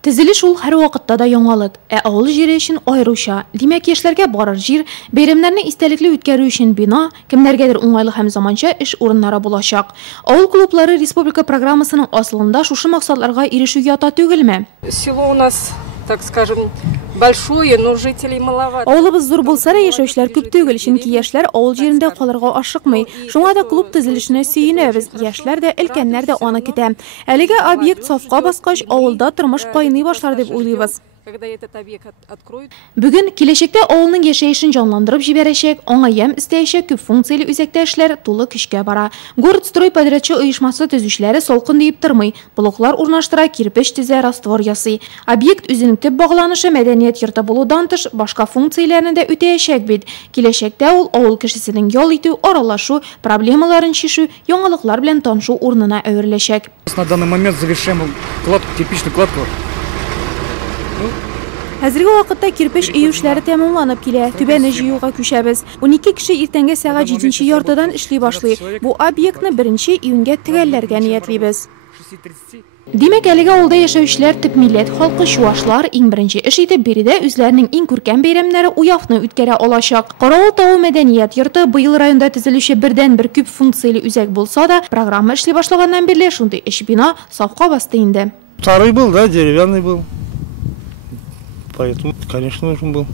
Тезелеш ул һәр вакытта да яңалык, авыл җире өчен аеруча. Димәк, яшьләргә барыр җир, бәйрәмнәрне истәлекле үткәрү өчен бина, кемнәргәдер уңайлы һәм заманча эш урыннары булачак. Авыл клублары республика программасының асылында шушы максатларга ирешү ята түгелме? Село у нас, так скажем, большое, но жителей маловато. Авылыбыз зур булса да яшәүчеләр күп түгел, чөнки яшьләр авыл җирендә калырга ашыкмый. Шуңа да клуб төзелешенә сөенәбез. Яшьләр дә, өлкәннәр дә аны көтә. Әлегә объект сафка баскач, авылда тормыш кайный башлар дип уйлыйбыз. Бүген киләчәктә авылның яшәешен җанландырып җибәрәчәк, аңа ям истәячәк күп функцияле үзәктә эшләр тулы көчкә бара. Городстрой подрядчы оешмасы төзүчеләре салкын диеп тормый. Блоклар урнаштыра, кирпеч төзә, раствор ясый. Объект үзенең төп багланышы мәдәният йорты булудан тыш, башка функцияләрне дә үтәячәк бит. Киләчәктә ул авыл кешесенең ял итү, аралашу, проблемаларын чишү, яңалыклар белән танышу урынына әвереләчәк. На данный момент завершаем кладку, кирпичную кладку. Хәзерге вакытта кирпеч өю эшләре тәмамланып килә. Түбәне җыюга күчәбез. 12 кеше иртәнге сәгать 7 яртыдан эшли башлый. Бу объектны 1 июньгә төгәлләргә ниятлибез. Димәк, әлегә авылда яшәүчеләр төп милләт халкы чуашлар иң беренче эш итеп биредә үзләренең иң күркәм бәйрәмнәре уяфны үткәрә алачак. Каравыл тау мәдәният йорты быел районда төзелүче бердән-бер күп функцияле үзәк булса да, программа эшли башлаганнан бирле шундый эш бина сафка басты инде. Старый был, да, деревянный был. Поэтому, конечно, нужен был.